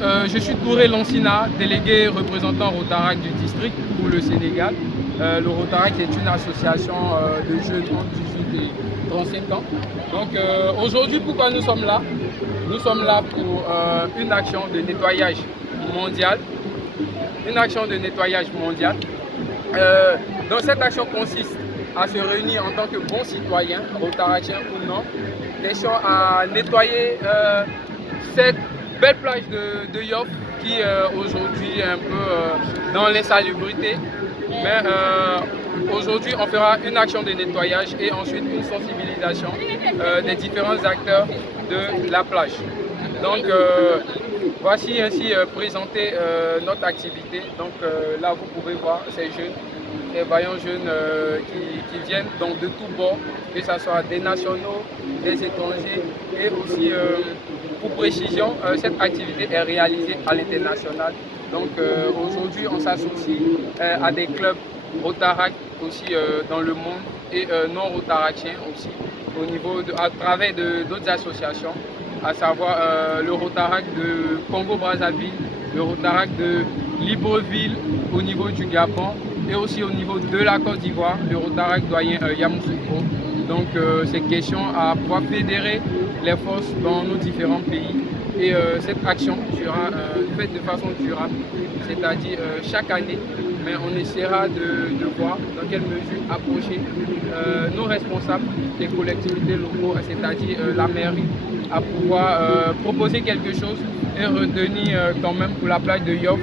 Je suis Touré Lansina, délégué représentant Rotaract du district pour le Sénégal. Le Rotaract est une association de jeunes entre 18 et 35 ans. Donc aujourd'hui, pourquoi nous sommes là? Nous sommes là pour une action de nettoyage mondial. Une action de nettoyage mondial. Donc cette action consiste à se réunir en tant que bons citoyens, rotaractiens ou non, question à nettoyer cette belle plage de Yoff qui aujourd'hui est un peu dans l'insalubrité. Mais aujourd'hui, on fera une action de nettoyage et ensuite une sensibilisation des différents acteurs de la plage. Donc voici ainsi présenter notre activité. Donc là, vous pouvez voir ces jeunes, ces vaillants jeunes qui viennent donc de tous bords, que ce soit des nationaux, des étrangers et aussi, pour précision, cette activité est réalisée à l'international. Donc aujourd'hui, on s'associe à des clubs Rotaract aussi dans le monde et non rotaractiens aussi, à travers d'autres associations, à savoir le Rotaract de Congo-Brazzaville, le Rotaract de Libreville au niveau du Gabon et aussi au niveau de la Côte d'Ivoire, le Rotaract doyen Yamoussoukro. Donc c'est question à pouvoir fédérer les forces dans nos différents pays. Et cette action sera faite de façon durable, c'est-à-dire chaque année, mais on essaiera de voir dans quelle mesure approcher nos responsables des collectivités locaux, c'est-à-dire la mairie, à pouvoir proposer quelque chose et retenir quand même pour la plage de Yoff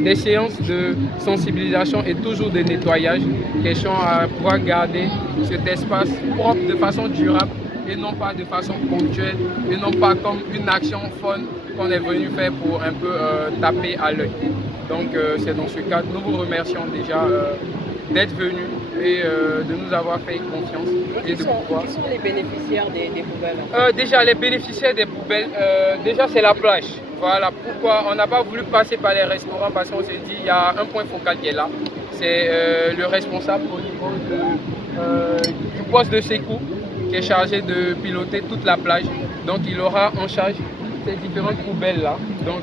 des séances de sensibilisation et toujours de nettoyage, question à pouvoir garder cet espace propre de façon durable et non pas de façon ponctuelle et non pas comme une action fun qu'on est venu faire pour un peu taper à l'œil. Donc c'est dans ce cadre, nous vous remercions déjà d'être venus et de nous avoir fait confiance. Et qui sont les bénéficiaires des poubelles? Déjà les bénéficiaires des poubelles, déjà c'est la plage. Voilà pourquoi on n'a pas voulu passer par les restaurants parce qu'on s'est dit il y a un point focal qui est là. C'est le responsable au niveau du poste de secours qui est chargé de piloter toute la plage. Donc il aura en charge ces différentes poubelles là. Donc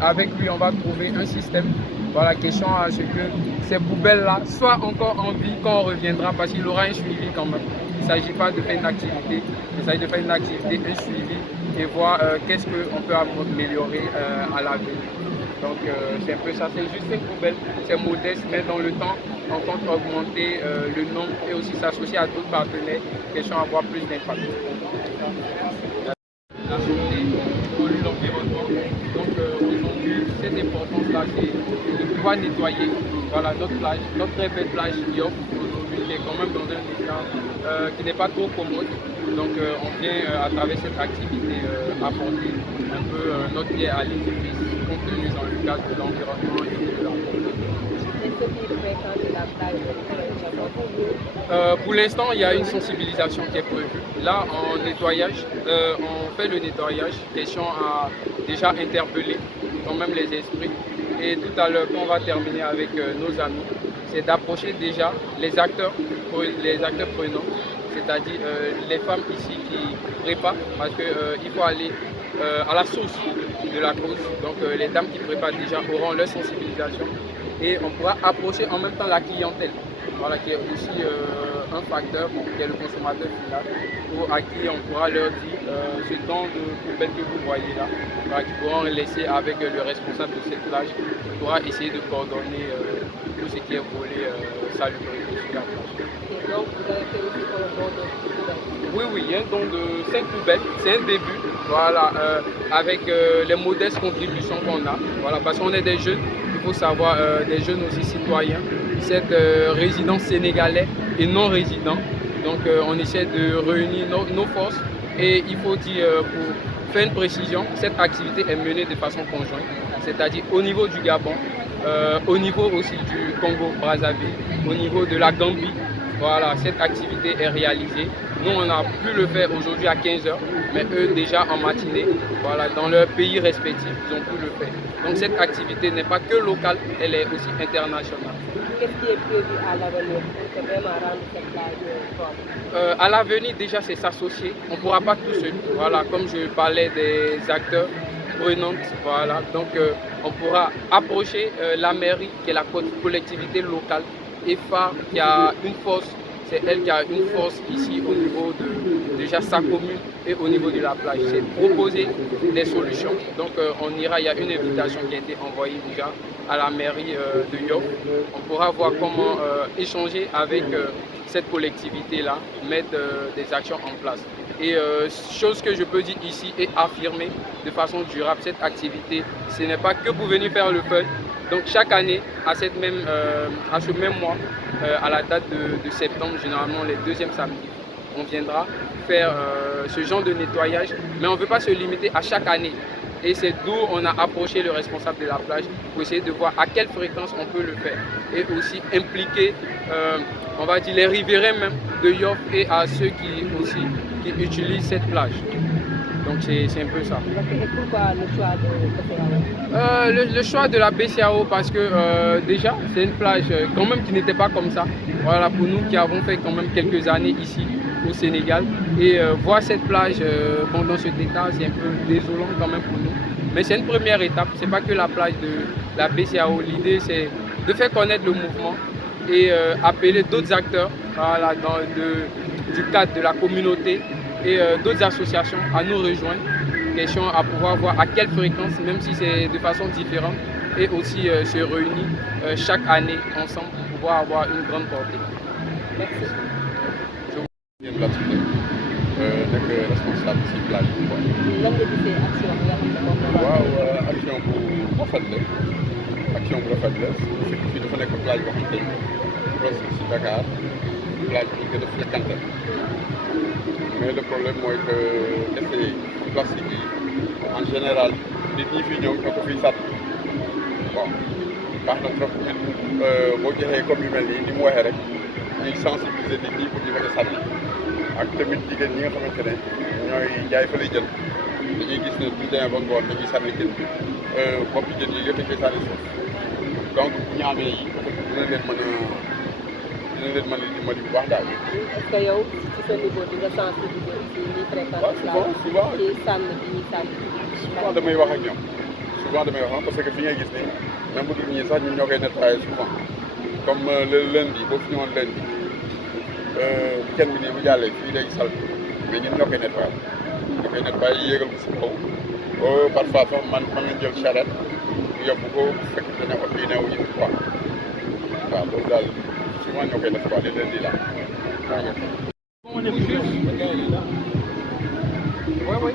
avec lui on va trouver un système. Voilà, question à ce que ces poubelles là soient encore en vie quand on reviendra parce qu'il aura un suivi quand même. Il ne s'agit pas de faire une activité, il s'agit de faire une activité, un suivi et voir qu'est-ce qu'on peut améliorer à l'avenir. Donc c'est un peu ça, c'est juste une poubelle, c'est modeste, mais dans le temps, on compte augmenter le nombre et aussi s'associer à d'autres partenaires, question à avoir plus d'impact. La santé, l'environnement, donc aujourd'hui, cette importance-là, c'est de pouvoir nettoyer voilà, notre plage, notre très belle plage Yoff, aujourd'hui, qui est quand même dans un état qui n'est pas trop commode. Donc on vient à travers cette activité apporter un peu notre pierre à l'édifice, compte tenu dans le cadre de l'environnement et de la pour l'instant, il y a une sensibilisation qui est prévue. Là, en nettoyage, on fait le nettoyage, question à déjà interpeller quand même les esprits. Et tout à l'heure, quand on va terminer avec nos amis, c'est d'approcher déjà les acteurs prenants, c'est-à-dire les femmes ici qui préparent, parce qu'il faut aller à la source de la cause. Donc les dames qui préparent déjà auront leur sensibilisation et on pourra approcher en même temps la clientèle, voilà, qui est aussi un facteur qui est le consommateur final, à qui on pourra leur dire ce temps de poubelle que vous voyez là, voilà, qui pourront laisser avec le responsable de cette plage, qui pourra essayer de coordonner tout ce qui est volé salubrité sur la plage. Et donc vous avez fait aussi pour le don de poubelles? Oui, il y a un don de 5 poubelles, c'est un début, voilà, avec les modestes contributions qu'on a, voilà, parce qu'on est des jeunes. Il faut savoir des jeunes aussi citoyens, cette résidents sénégalais et non résidents. Donc on essaie de réunir nos forces et il faut dire pour faire une précision, cette activité est menée de façon conjointe, c'est-à-dire au niveau du Gabon, au niveau aussi du Congo-Brazzaville, au niveau de la Gambie. Voilà, cette activité est réalisée. Nous, on a pu le faire aujourd'hui à 15 h, mais eux déjà en matinée, voilà, dans leur pays respectifs, ils ont pu le faire. Donc cette activité n'est pas que locale, elle est aussi internationale. Qu'est-ce qui est prévu à l'avenir pour vraiment rendre cette plage propre? À l'avenir, déjà, c'est s'associer. On ne pourra pas tout seul. Voilà, comme je parlais des acteurs, prenante. Voilà. Donc on pourra approcher la mairie, qui est la collectivité locale et phare, qui a une force. C'est elle qui a une force ici au niveau de déjà sa commune et au niveau de la plage. C'est proposer des solutions. Donc on ira, il y a une invitation qui a été envoyée déjà à la mairie de Yoff. On pourra voir comment échanger avec cette collectivité-là, mettre des actions en place. Et chose que je peux dire ici et affirmer de façon durable, cette activité, ce n'est pas que pour venir faire le fun. Donc chaque année, à ce même mois, à la date de septembre, généralement les deuxièmes samedis, on viendra faire ce genre de nettoyage. Mais on ne veut pas se limiter à chaque année. Et c'est d'où on a approché le responsable de la plage pour essayer de voir à quelle fréquence on peut le faire. Et aussi impliquer, on va dire, les riverains même de Yoff et à ceux qui utilisent cette plage. Donc c'est un peu ça. Et pourquoi le choix de BCAO? Le choix de la BCAO parce que déjà c'est une plage quand même qui n'était pas comme ça. Voilà, pour nous qui avons fait quand même quelques années ici au Sénégal. Et voir cette plage dans cet état, c'est un peu désolant quand même pour nous. Mais c'est une première étape, c'est pas que la plage de la BCAO. L'idée c'est de faire connaître le mouvement et appeler d'autres acteurs voilà, du cadre de la communauté et d'autres associations à nous rejoindre. Question à pouvoir voir à quelle fréquence, même si c'est de façon différente, et aussi se réunir chaque année ensemble pour pouvoir avoir une grande portée. Merci. nekk responsable si plage bi quoi. Lan nga gisee action bi nga xam ne moom la waaw action bu rafet la action bu rafet la fii dafa nekk plage boo xam ne presque si Dakar plage bi ñu gën a fréquenté mais le problème mooy que déchets plastique yi en général nit ñi fi ñëw ñoo ko fiy sàtt bon baax na trop nit boo joxee comme yu mel nii ni mu waxee rek ñuy sensibiliser nit ñi pour ñu bañ a sànni ak tamit jigéen ñi nga xamante ne ñooy jaay fa lay jën dañuy gis ne bu ñu demee ba ngoon dañuy sànni jën bi boppi jën yi yëpp dañ koy sànni suuf donc bu ñu amee yi dina leen mën a dimbali bu baax daal. est-ce que yow ci sa niveau di nga sensibiliser aussi ñi fréquente souvent ci sànni bi ñuy sànni. souvent damay wax ak ñoom parce que fi ngay gis ni même bu dul ñii sax ñun ñoo koy nettoyé souvent comme le lundi boo fi ñëwoon lundi weekend bi nii bu jàllee fii léegi sal mais ñun ñoo koy nettoyé yéegal ko si kaw parfois sax man nga jël charrette yóbbu ko bu fekkee ne oto yi newuñu fi quoi waaw loolu daal souvent ñoo koy def quoi les lundi là. Oui.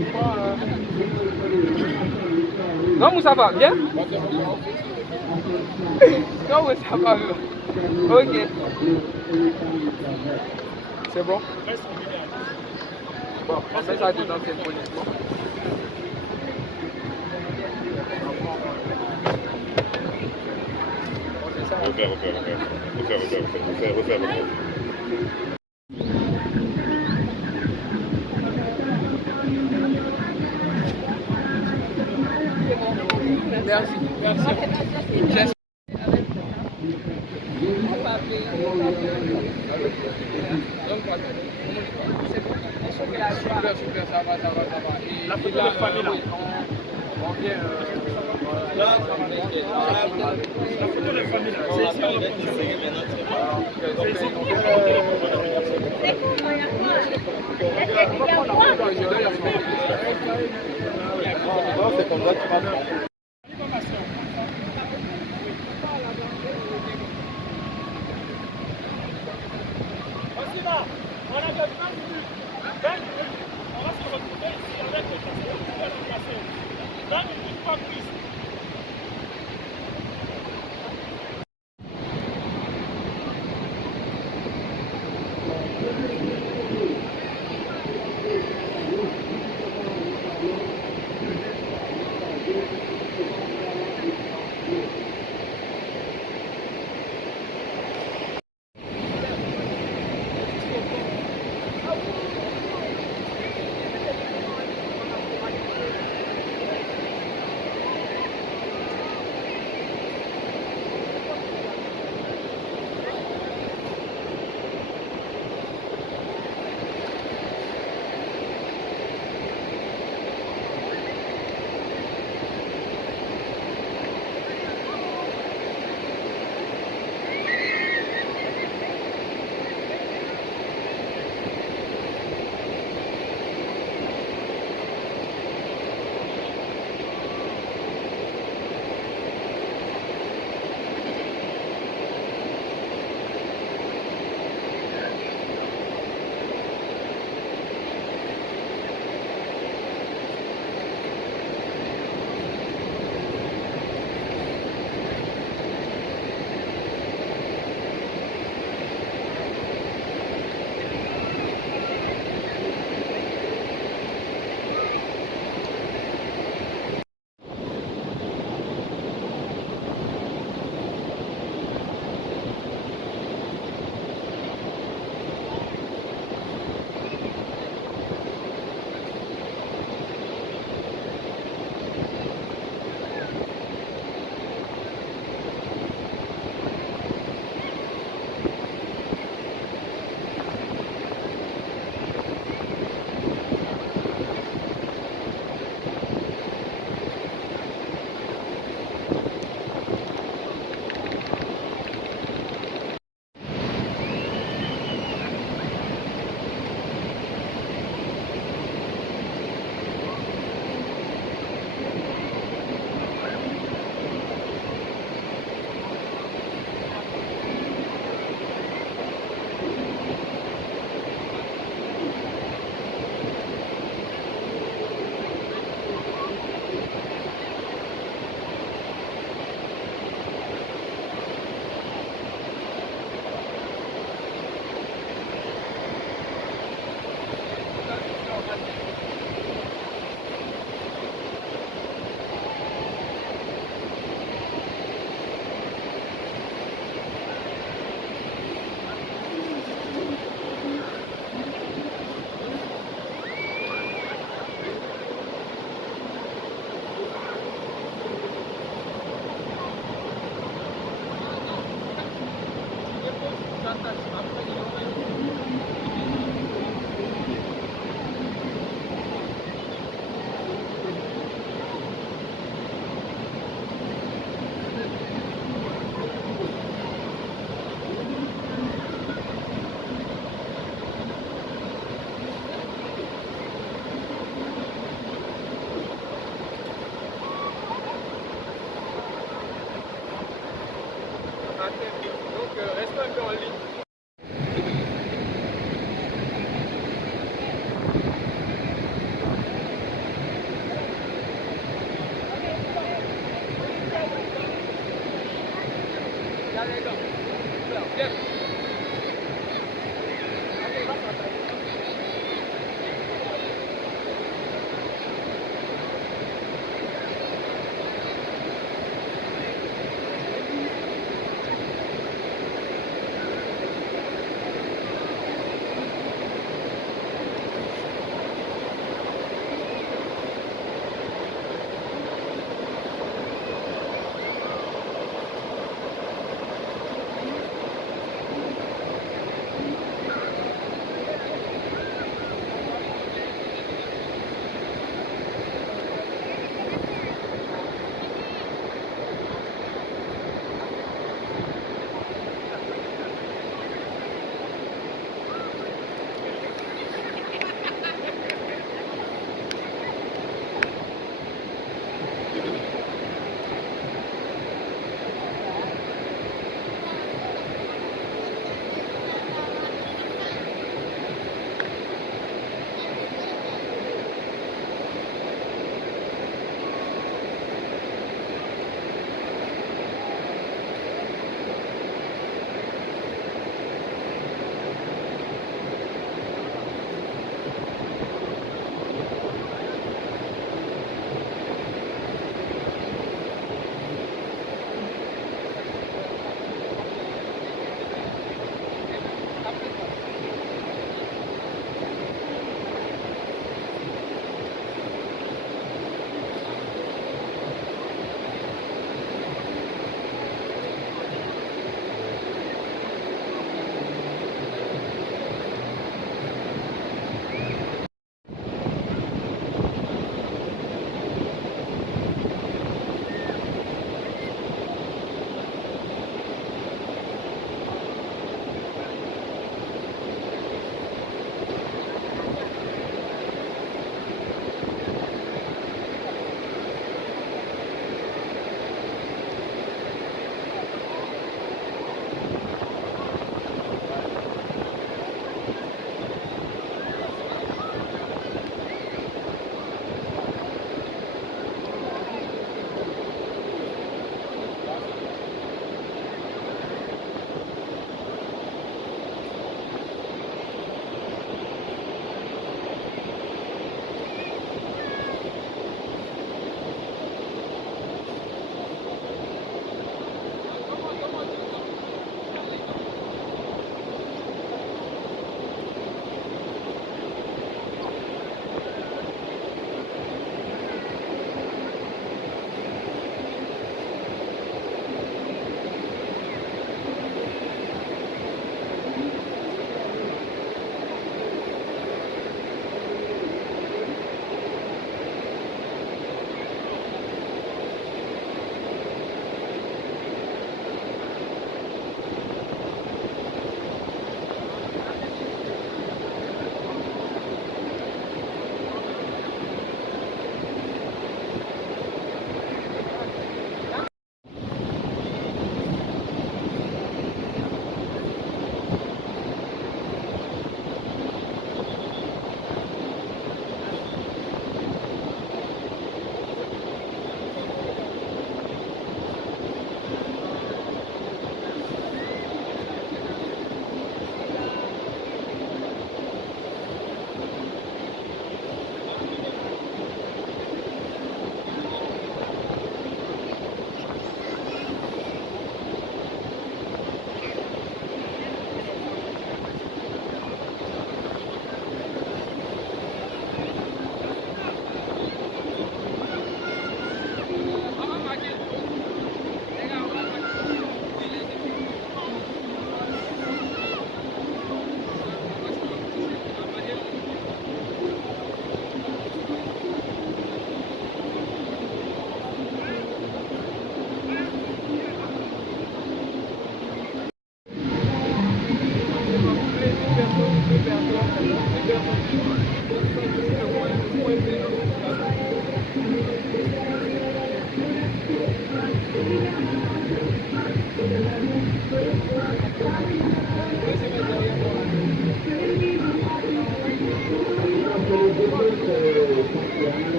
Non, Moussa va bien? Non, Moussa va bien. Ok. C'est bon? Bon, on met ça dedans, c'est bon. Refaire. Merci. Super, ça va. Et la photo de famille là. On vient. La photo de famille là. C'est ici c'est comme ça que tu vas faire. On a 20 minutes. On va se retrouver ici avec les personnes qui vont passer. 20 minutes, pas plus.